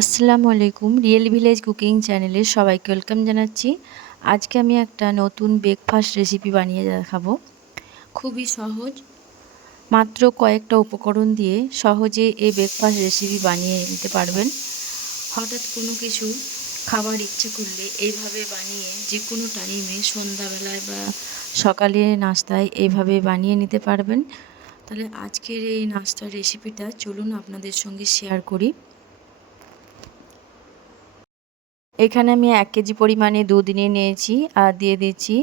আসসালামু আলাইকুম, real village cooking চ্যানেলে সবাইকে ওয়েলকাম জানাচ্ছি। আজকে আমি একটা নতুন ব্রেকফাস্ট রেসিপি বানিয়ে দেখাবো। খুবই সহজ, মাত্র কয়েকটা উপকরণ দিয়ে সহজে এই ব্রেকফাস্ট রেসিপি বানিয়ে নিতে পারবেন। হঠাৎ কোনো কিছু খাবার ইচ্ছে করলে এইভাবে বানিয়ে যে কোনো টাইমে সন্ধ্যাবেলায় বা সকালে নাস্তায় এইভাবে বানিয়ে নিতে পারবেন। তাহলে আজকের এই নাস্তার রেসিপিটা চলুন আপনাদের সঙ্গে শেয়ার করি। এখানে আমি 1 কেজি পরিমাণে দুধ নিয়ে নিয়েছি আর দিয়ে দিচ্ছি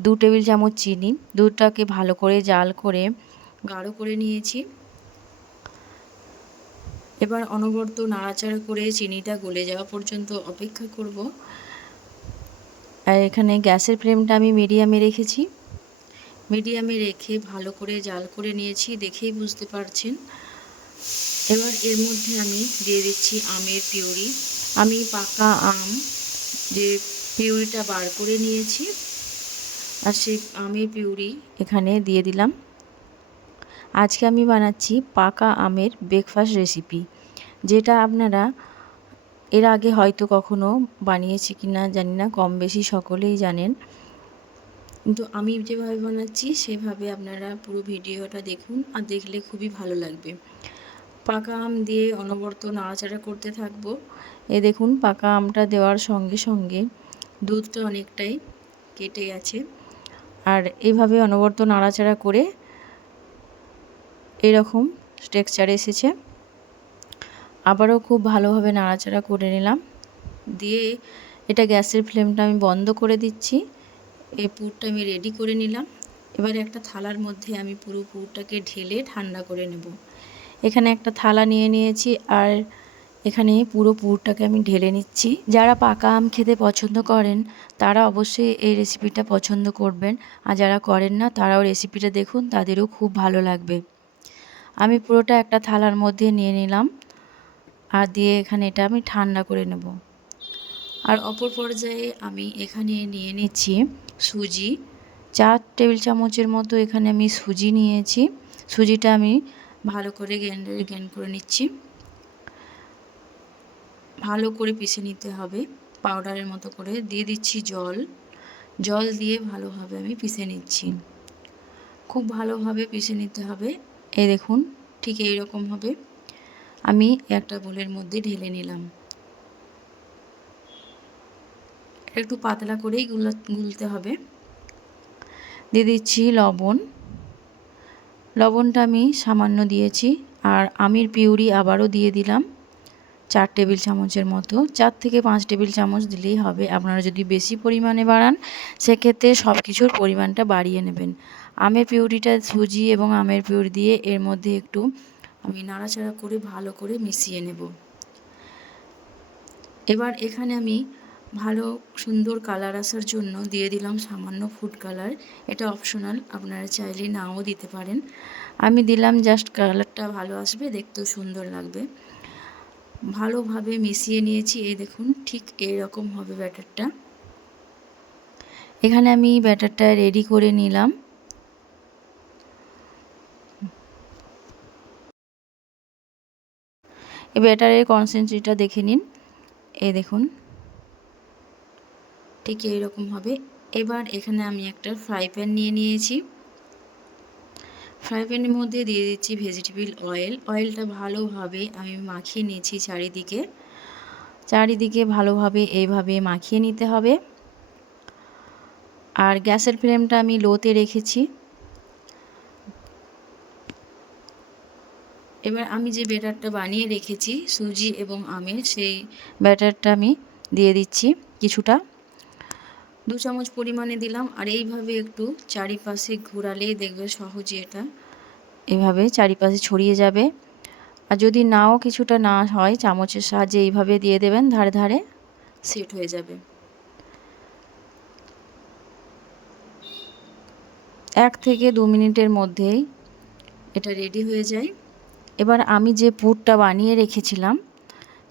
2 টেবিল চামচ চিনি। দুধটাকে ভালো করে জাল করে গাঢ় করে নিয়েছি। এবার অনবরত নাড়াচাড়া করে চিনিটা গলে যাওয়া পর্যন্ত অপেক্ষা করব। আর এখানে গ্যাসের ফ্লেমটা আমি মিডিয়ামে রেখেছি। মিডিয়ামে রেখে ভালো করে জাল করে নিয়েছি, দেখেই বুঝতে পারছেন। এবার এর মধ্যে আমি দিয়ে দিচ্ছি আমের পিউরি। আমি পাকা আম যে পিউরিটা বার করে নিয়েছি আর সেই আমের পিউরি এখানে দিয়ে দিলাম। আজকে আমি বানাচ্ছি পাকা আমের ব্রেকফাস্ট রেসিপি, যেটা আপনারা এর আগে হয়তো কখনো বানিয়েছি কি না জানি না, কম বেশি সকলেই জানেন। কিন্তু আমি যেভাবে বানাচ্ছি সেভাবে আপনারা পুরো ভিডিওটা দেখুন, আর দেখলে খুবই ভালো লাগবে। পাকা আম দিয়ে অনবরত নাড়াচাড়া করতে থাকবো। দেখুন পাকা আমটা দেওয়ার সঙ্গে সঙ্গে দুধটা অনেকটাই কেটে গেছে। আর এইভাবে অনবরত নাড়াচাড়া করে এরকম টেক্সচার এসেছে। আবারও খুব ভালোভাবে নাড়াচাড়া করে নিলাম, দিয়ে এটা গ্যাসের ফ্লেমটা আমি বন্ধ করে দিচ্ছি। এই পুরটা আমি রেডি করে নিলাম। এবারে একটা থালার মধ্যে আমি পুরো পুরটাকে ঢেলে ঠান্ডা করে নেব। এখানে একটা থালা নিয়ে নিয়েছি আর এখানে পুরো পুরটাকে আমি ঢেলে নিচ্ছি। যারা পাকা আম খেতে পছন্দ করেন তারা অবশ্যই এই রেসিপিটা পছন্দ করবেন, আর যারা করেন না তারাও রেসিপিটা দেখুন, তাদেরও খুব ভালো লাগবে। আমি পুরোটা একটা থালার মধ্যে নিয়ে নিলাম আর দিয়ে এখানে এটা আমি ঠান্ডা করে নেব। আর অপর পর্যায়ে আমি এখানে নিয়ে নিচ্ছি সুজি। 4 টেবিল চামচের মতো এখানে আমি সুজি নিয়েছি। সুজিটা আমি ভালো করে গ্রাইন্ড করে নিচ্ছি। ভালো করে পিষে নিতে হবে পাউডারের মতো করে। দিয়ে দিচ্ছি জল। জল দিয়ে ভালোভাবে আমি পিষে নিচ্ছি। খুব ভালোভাবে পিষে নিতে হবে। এই দেখুন ঠিক এই রকম হবে। আমি একটা বোলের মধ্যে ঢেলে নিলাম। একটু পাতলা করেই গুলতে হবে। দিয়ে দিচ্ছি লবণ। লবণটা আমি সামান্য দিয়েছি। আর আমের পিউরি আবারও দিয়ে দিলাম 4 টেবিল চামচের মতো। 4 থেকে 5 টেবিল চামচ দিলেই হবে। আপনারা যদি বেশি পরিমাণে বাড়ান সেক্ষেত্রে সব কিছুর পরিমাণটা বাড়িয়ে নেবেন। আমের পিউরিটা সুজি এবং আমের পিউরি দিয়ে এর মধ্যে একটু আমি নাড়াচাড়া করে ভালো করে মিশিয়ে নেব। এবার এখানে আমি ভালো সুন্দর কালার আসার জন্য দিয়ে দিলাম সামান্য ফুড কালার। এটা অপশনাল, আপনারা চাইলে নাও দিতে পারেন। আমি দিলাম জাস্ট কালারটা ভালো আসবে, দেখতেও সুন্দর লাগবে। ভালোভাবে মিশিয়ে নিয়েছি। এই দেখুন ঠিক এইরকম হবে ব্যাটারটা। এখানে আমি ব্যাটারটা রেডি করে নিলাম। এই ব্যাটারের কনসেন্ট্রেটটা দেখে নিন। এই দেখুন ঠিক এইরকম হবে। এবার এখানে আমি একটা ফ্রাই প্যান নিয়ে নিয়েছি। ফ্রাই প্যানের মধ্যে দিয়ে দিচ্ছি ভেজিটেবল অয়েল। অয়েলটা ভালোভাবে আমি মাখিয়ে নিয়েছি চারিদিকে ভালোভাবে এইভাবে মাখিয়ে নিতে হবে। আর গ্যাসের ফ্লেমটা আমি লোতে রেখেছি। এবার আমি যে ব্যাটারটা বানিয়ে রেখেছি সুজি এবং আমের, সেই ব্যাটারটা আমি দিয়ে দিচ্ছি কিছুটা। 2 চামচ পরিমাণে দিলাম। আর এইভাবে একটু চারিপাশে ঘোরালেই দেখবে সহজে এটা এভাবে চারিপাশে ছড়িয়ে যাবে। আর যদি নাও কিছুটা না হয় চামচের সাহায্যে এইভাবে দিয়ে দেবেন, ধারে ধারে সেট হয়ে যাবে। 1 থেকে 2 মিনিটের মধ্যেই এটা রেডি হয়ে যায়। এবার আমি যে পুরটা বানিয়ে রেখেছিলাম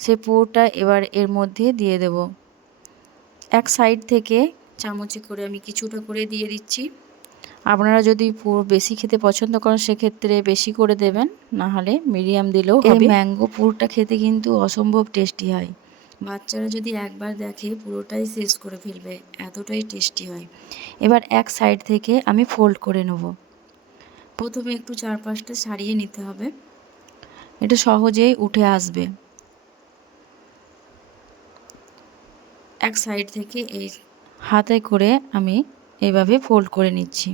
সেই পুরটা এবার এর মধ্যে দিয়ে দেব। এক সাইড থেকে চামচে করে আমি কিছুটা করে দিয়ে দিচ্ছি। আপনারা যদি পুর বেশি খেতে পছন্দ করেন সেক্ষেত্রে বেশি করে দেবেন, না হলে মিডিয়াম দিলেও হবে। এই ম্যাঙ্গো পুরটা খেতে কিন্তু অসম্ভব টেস্টি হয়। বাচ্চারা যদি একবার দেখে পুরোটাই শেষ করে ফেলবে, এতটাই টেস্টি হয়। এবার এক সাইড থেকে আমি ফোল্ড করে নেব। প্রথমে একটু চারপাশটা ছাড়িয়ে নিতে হবে, এটা সহজেই উঠে আসবে। এক সাইড থেকে এই হাতে করে আমি এভাবে ফোল্ড করে নিচ্ছি।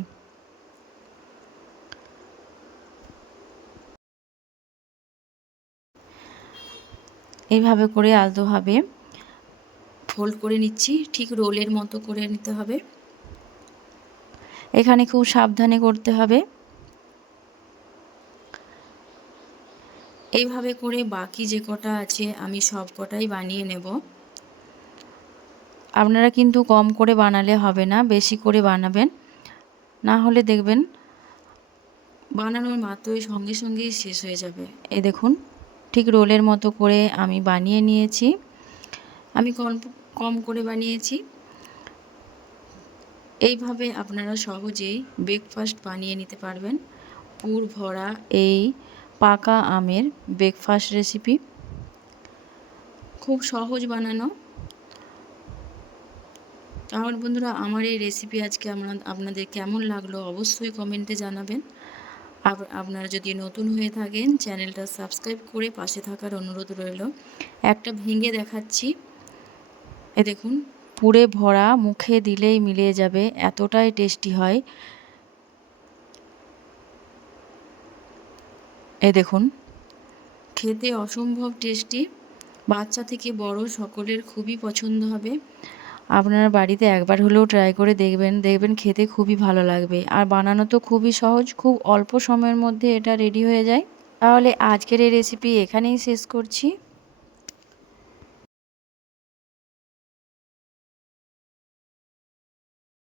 এইভাবে করে আলতোভাবে ফোল্ড করে নিচ্ছি, ঠিক রোলের মতো করে নিতে হবে। এখানে খুব সাবধানে করতে হবে। এইভাবে করে বাকি যে কটা আছে আমি সব কটাই বানিয়ে নেব। আপনারা কিন্তু কম করে বানালে হবে না, বেশি করে বানাবেন, না হলে দেখবেন বানানোর মাত্রই সঙ্গে সঙ্গেই শেষ হয়ে যাবে। এই দেখুন, ঠিক রোলের মতো করে আমি বানিয়ে নিয়েছি। আমি কম করে বানিয়েছি। এইভাবে আপনারা সহজেই ব্রেকফাস্ট বানিয়ে নিতে পারবেন। পুর ভরা এই পাকা আমের ব্রেকফাস্ট রেসিপি খুব সহজ বানানো। তাহলে বন্ধুরা, আমার এই রেসিপি আজকে আপনাদের কেমন লাগলো অবশ্যই কমেন্টে জানাবেন। আপনারা যদি নতুন হয়ে থাকেন চ্যানেলটা সাবস্ক্রাইব করে পাশে থাকার অনুরোধ রইল। একটা ভেঙে দেখাচ্ছি, এ দেখুন, পুরে ভরা, মুখে দিলেই মিলিয়ে যাবে, এতটাই টেস্টি হয়। এ দেখুন, খেতে অসম্ভব টেস্টি, বাচ্চা থেকে বড় সকলের খুবই পছন্দ হবে। আপনারা বাড়িতে একবার হলেও ট্রাই করে দেখবেন খেতে খুবই ভালো লাগবে। আর বানানো তো খুবই সহজ, খুব অল্প সময়ের মধ্যে এটা রেডি হয়ে যায়। তাহলে আজকের এই রেসিপি এখানেই শেষ করছি।